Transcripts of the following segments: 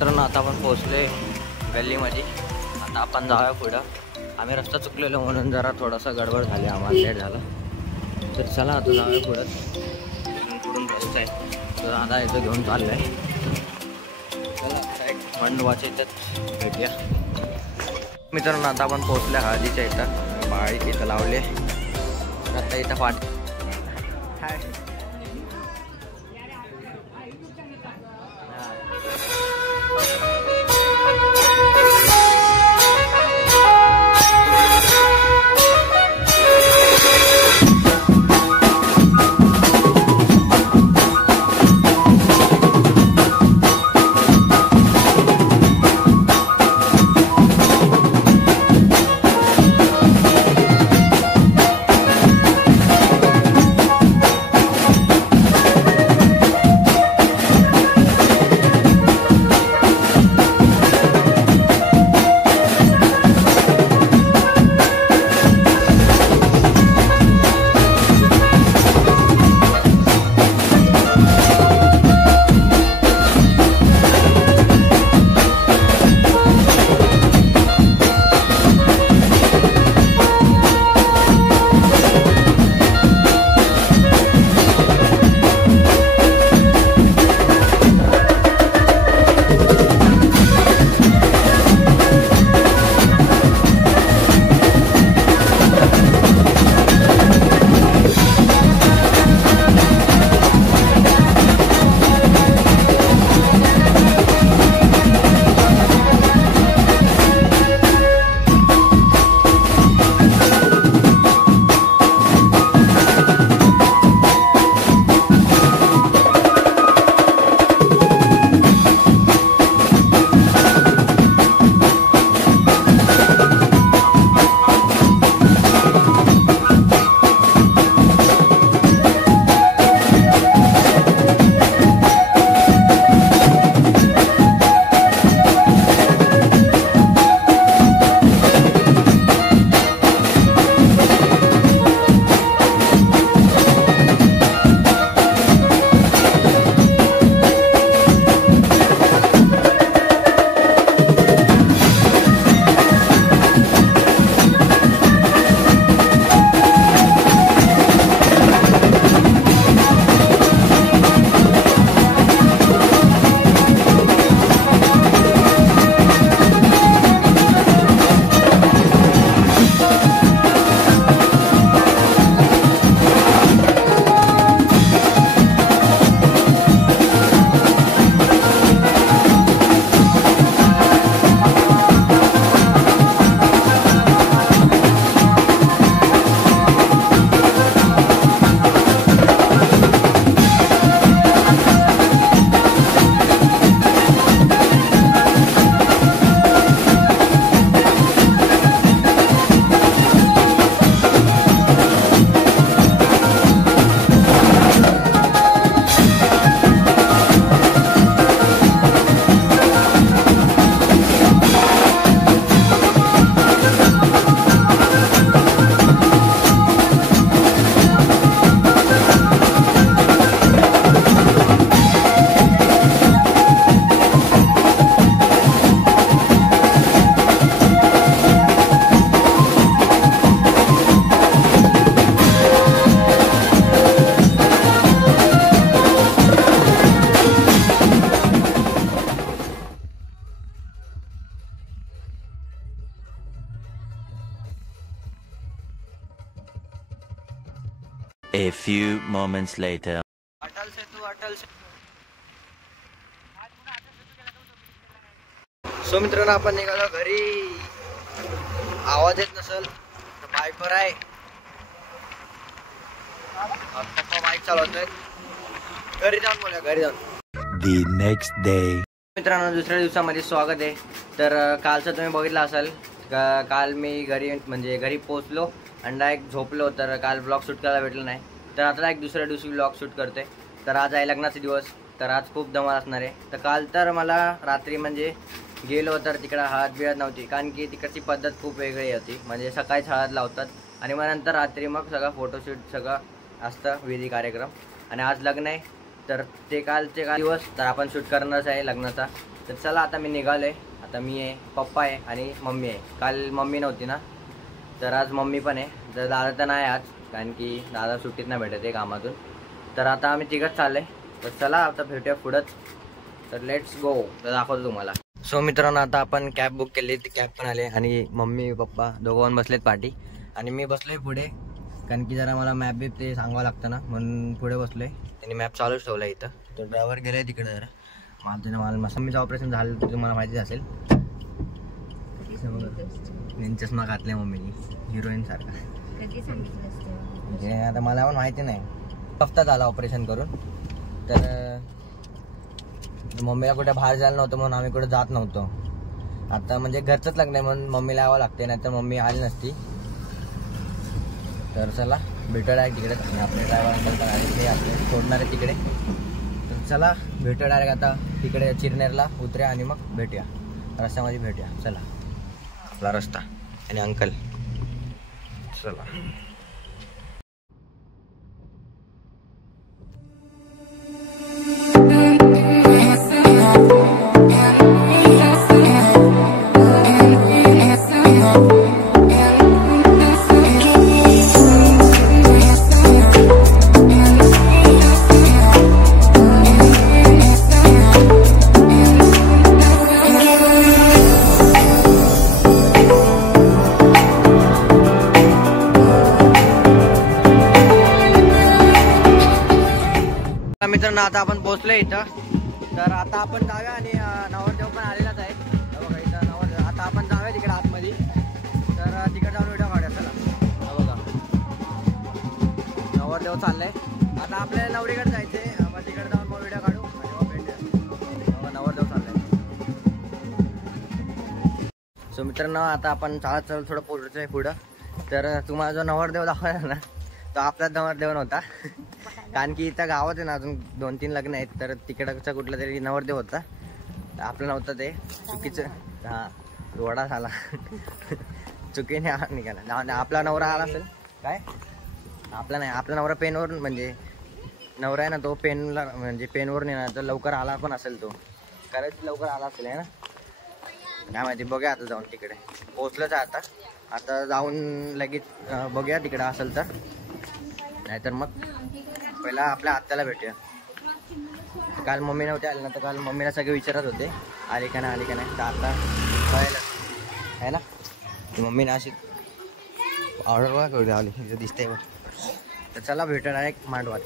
तर आता आपण पोहोचले गल्लीमध्ये। आता आपण जाऊया पुढं। आम्ही रस्ता चुकलेलो म्हणून जरा थोडासा गडबड झाली, आम्हाला लेट झाला। तर चला आता जाऊया पुढं। पुढून रस्ता आहे तर दादा इथं घेऊन चाललंय। चला मंडवाच्या इथं भेटूया। मित्रांनो आता आपण पोहोचले हळदीच्या इथं। बाळी इथं लावले। आता इथं पाठ few moments later. Atal Setu Atal Setu. So मित्रांनो आपण निघालो घरी. आवाज येत नसेल तर बाईकवर आहे. पप्पा बाईक चालवतोय. घरी जाऊन बोलूया घरी जाऊन. The next day. मित्रांनो दुसऱ्या दिवसामध्ये स्वागत आहे. तर कालचं तुम्ही बघितलं असाल काल मी घरी पोहोचलो आणि डायरेक्ट झोपलो. तर काल ब्लॉग शूट करायला भेटलं नाही. तर आता एक दुसऱ्या दिवशी ब्लॉग शूट करते. तर आज आहे लग्नाचा दिवस. तर आज खूप धमाल असणार आहे. तर काल तर मला रात्री गेलो तर तिकडं हळद बिळद नव्हती, कारण की तिकडची पद्धत खूप वेगळी होती. म्हणजे सकाळीच हळद लावतात आणि मग नंतर रात्री मग सगळं फोटोशूट सगळं असतं विधी कार्यक्रम. आणि आज लग्न आहे तर ते कालचे दिवस तर आपण शूट करणारच आहे लग्नाचा. तर चला आता मी निघालो आहे. आता मी आहे, पप्पा आहे आणि मम्मी आहे. काल मम्मी नव्हती ना, तर आज मम्मी पण आहे. तर दादा तर नाही आज, कारण की दादा सुट्टीत नाही भेटत आहे कामातून. तर आता आम्ही तिघंच चाललो आहे. तर चला आता भेटूया पुढंच. तर लेट्स गो. तर दाखवतो तुम्हाला. सो मित्रांनो आता आपण कॅब बुक केली. ती कॅब पण आले आणि मम्मी पप्पा दोघं बसलेत पाठी आणि मी बसलोय पुढे, कारण की जरा मला मॅप बीप ते सांगावं लागतं ना, म्हणून पुढे बसलोय. त्यांनी मॅप चालूच ठेवला इथं. तर ड्रायव्हर गेलाय तिकडे. जरा मला मम्मीचं ऑपरेशन झालं तर तुम्हाला माहितीच असेल. चष्मा घातलाय मम्मीनी हिरोईन सारखा. म्हणजे आता मला पण माहिती नाही, हफ्ता झाला ऑपरेशन करून. तर मम्मीला कुठे बाहेर जायला नव्हतं म्हणून आम्ही कुठे जात नव्हतो. आता म्हणजे घरचंच लग्न आहे म्हणून मम्मीला यावं लागते, नाही तर मम्मी आली नसती. तर चला भेटू डायरेक्ट तिकडे. आपले ड्रायव्हर अंकल पण आले, ते आपले सोडणार आहे तिकडे. तर चला भेटू डायरेक्ट आता तिकडे चिरनेरला उतऱ्या आणि मग भेटूया रस्त्यामध्ये भेटूया. चला आपला रस्ता आणि अंकल. चला मित्रांनो आता आपण पोहोचलोय इथं. तर आता आपण जाऊया आणि नवरदेव पण आलेलाच आहे. बघा इथं नवरदेव. आता आपण जाऊया तिकडे आतमध्ये. तर तिकडे जाऊन व्हिडिओ काढूया. चला बघा नवरदेव चाललंय. आता आपल्याला नवरीकडे जायचंय. मग तिकडे जाऊन मग व्हिडिओ काढू आणि मग भेटूया. नवरदेव चाललंय. सो मित्रांनो आता आपण चालत थोडं पोहोचतोय पुढं. तर तुम्हाला जो नवरदेव दाखवला ना, तो आपलाच नवरदेव नव्हता, कारण की इथं गावात आहे ना अजून 2-3 लग्न आहेत. तर तिकडचा कुठला तरी नवरदेव होता, आपलं नव्हतं. ते चुकीचं. हां रोडा झाला चुकीने निघाला. आपला नवरा आला असेल काय, आपला नाही. आपला नवरा पेनवरून, म्हणजे नवरा आहे ना तो पेनला, म्हणजे पेनवरून येणार. तर लवकर आला पण असेल तो, खरंच लवकर आला असेल आहे ना, काय माहिती. बघूया आता जाऊन तिकडे. पोचलंच आहे आता जाऊन लगेच बघूया तिकडे असेल तर, नाहीतर मग पहिला आपल्या आत्याला भेटूया. काल मम्मी नव्हते आले ना, तर काल मम्मीला सगळे विचारत होते आले का नाही आले का नाही. तर आता कळलं आहे ना, मम्मीने अशी ऑर्डर बघा करू आली इथं दिसते बघ. तर चला भेटूया डायरेक्ट मांडवात.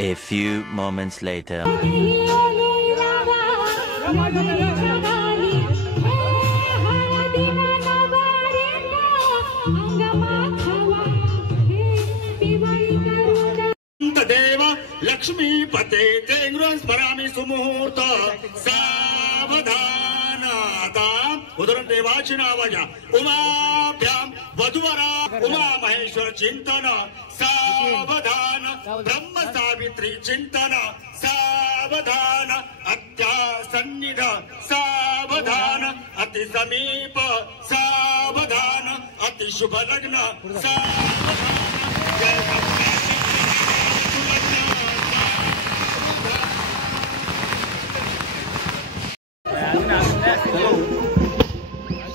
A few moments later. देव लक्ष्मीपते तेंगुरं स्मरामि सुमुहूर्त सावधान आता उदरं देवाची नावाच्या उमाभ्यां वधुवरा उमा महेश्वर चिंतन सावधान ब्रह्म सावित्री चिंतन सावधान अत्या सन्निध सावधान अति समीप सावधान अति शुभ लग्न सावधान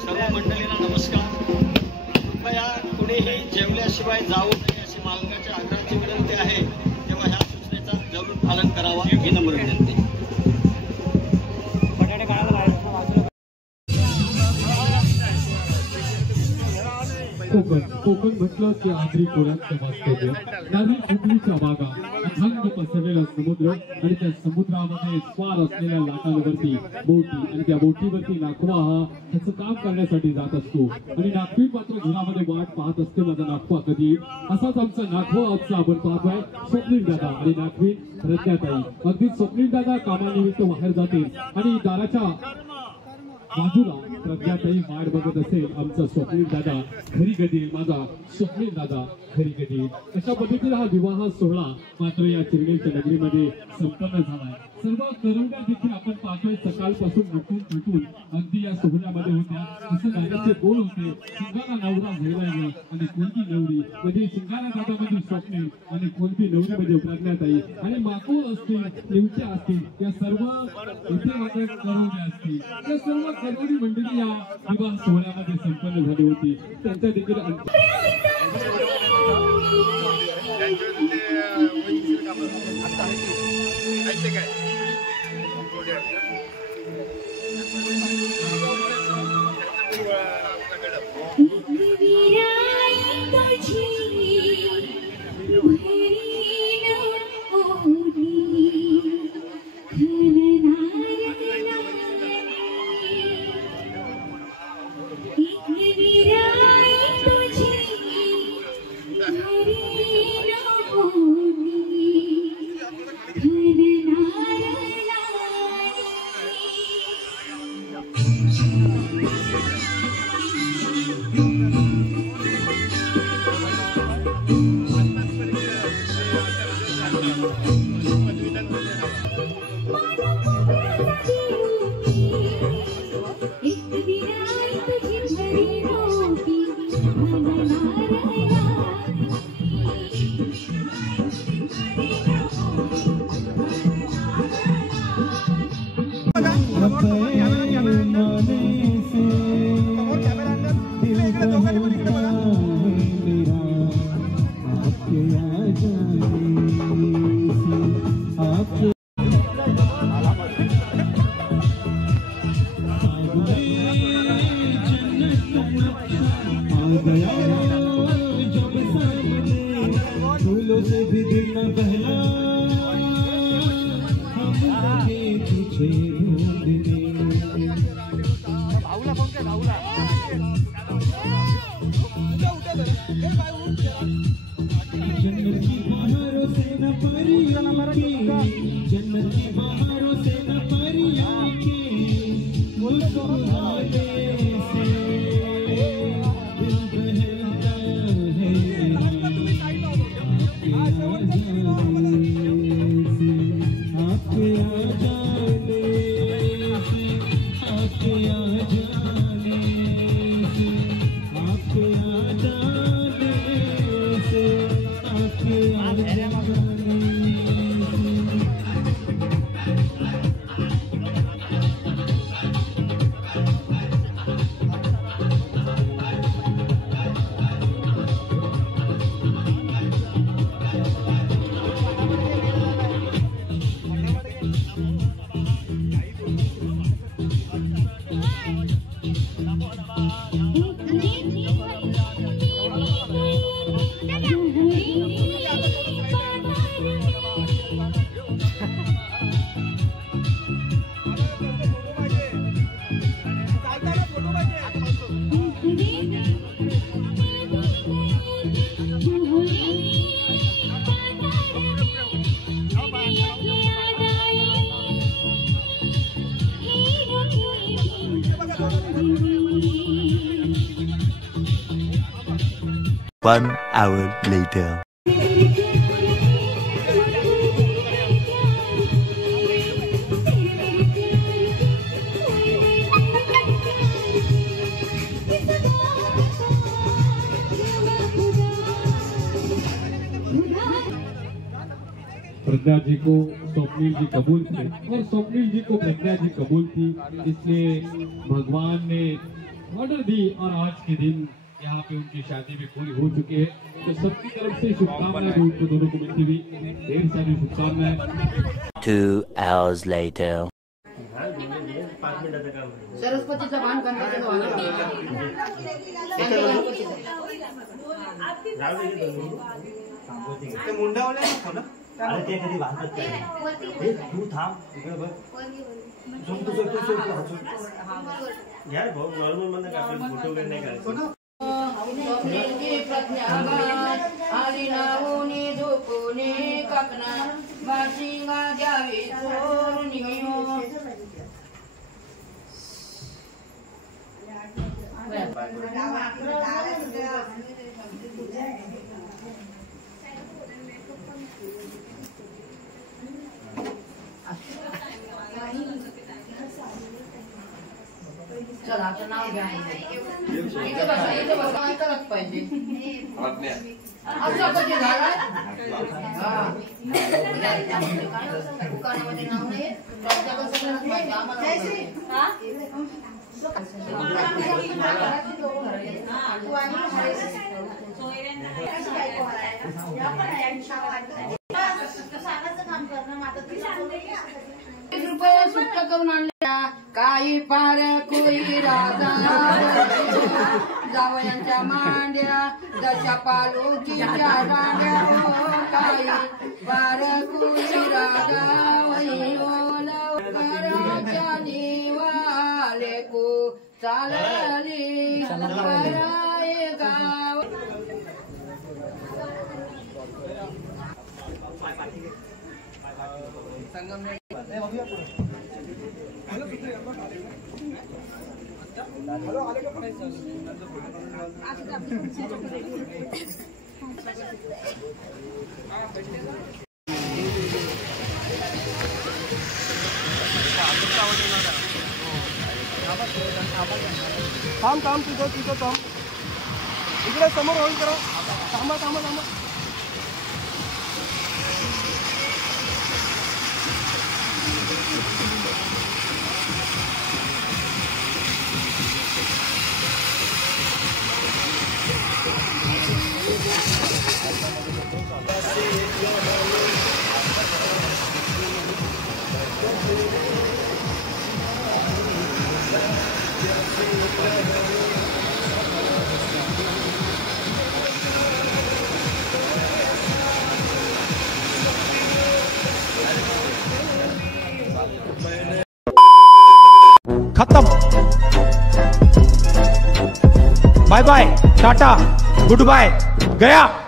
सर्व मंडळींना नमस्कार. कृपया कुणीही जेवल्याशिवाय जाऊ नये अशी मालकाच्या आग्रहाची विनंती आहे. तेव्हा ह्या सूचनेचा जरूर पालन करावा ही नम्र विनंती. कोकण म्हटलं की आगरी कोळ्यांचं वास्तव्य, नारळी खोपलीच्या बागा, अथांग पसरलेला समुद्र आणि त्या समुद्रामध्ये स्वार असलेल्या लाटांवरती बोटी आणि त्या बोटीवरती नाखवा हा त्याचं काम करण्यासाठी जात असतो आणि नागवी मात्र घरामध्ये वाट पाहत असते माझा नाखवा कधी. असाच आमचा नाखवा आजचा आपण पाहतोय स्वप्नील दादा आणि नागवी प्रज्ञाताई. अगदी स्वप्नील दादा कामानिमित्त बाहेर जातील आणि दाराच्या बाजूला प्रज्ञाताई वाट बघत असेल. आमचा स्वप्नील दादा घरी कधी येईल, माझा स्वप्नील दादा घरी कधी येईल. अशा पद्धतीने हा विवाह सोहळा मात्र या चिरनेरच्या नगरीमध्ये संपन्न झालाय. सर्व करवड्या देखील आपण पाहतोय सकाळपासून नटून अगदी या सोहळ्यामध्ये होत्या. असं गाण्याचे बोल होते, शिंगाला नवरा झैलायला आणि कोणती नवरी म्हणजे शिंगाला दादामध्ये स्वप्नील आणि कोणती नवरीमध्ये प्रज्ञाताई आणि माकोळ असतील, निवट्या असतील, या सर्व इथे मात्र करवड्या असतील. या सर्व करवडी मंडळी या विवाह सोहळ्यामध्ये संपन्न झाली होती. त्यांच्या देखील फूलों से भी दिल न बहला हम लगे तुझे ढूंढने. जन्नत की बहारों से न परियां के, जन्नत की बहारों से न परियां के मुस्कुराने से दिल बहलता है आपके आ जाने से, आपके आ जाने से, आपके आ जाने से, आपके आ जाने से. 1 hour later. प्रज्ञा जी को स्वप्निल जी कबूल थे और स्वप्निल जी को प्रज्ञा जी कबूल थी, इसलिए भगवान ने ऑर्डर दी और आज के दिन यहाँ पे उनकी शादी भी पूरी हो चुकी है। तो सबकी तरफ से शुभकामनाएं उनको दोनों को मिलती हुई, ढेर सारी शुभकामनाएं। 2 hours later. सरस्वतीचा भान करण्याचं मुंडावले नको ना, अरे ते कधी बांधतात हे तू थांब इकडे बघ, यार भाऊ नॉर्मल मध्ये काय आपण फोटो वगैरे नाही करायचं। आली नावने झोपूने काकना बाशिंगा घ्यावी चोरून चला आता नाव घ्या, इथे बसा ऐकायलाच पाहिजे असं कधी झालं। दुकानामध्ये नाव नाही पाहिजे आम्हाला रुपये सुट्ट करून आणल्या काही पार कोई राजा जावयांच्या मांड्या दशा पालुकीच्या दांड्या काही पार कोई राजा वही ओलवराच्या निवाले को चालली पराये गाव। थांब थांब तिथं थांब, इकडे समोर होईल करा, थांबा थांबा थांबा। खत्म, bye bye, tata, goodbye, गया।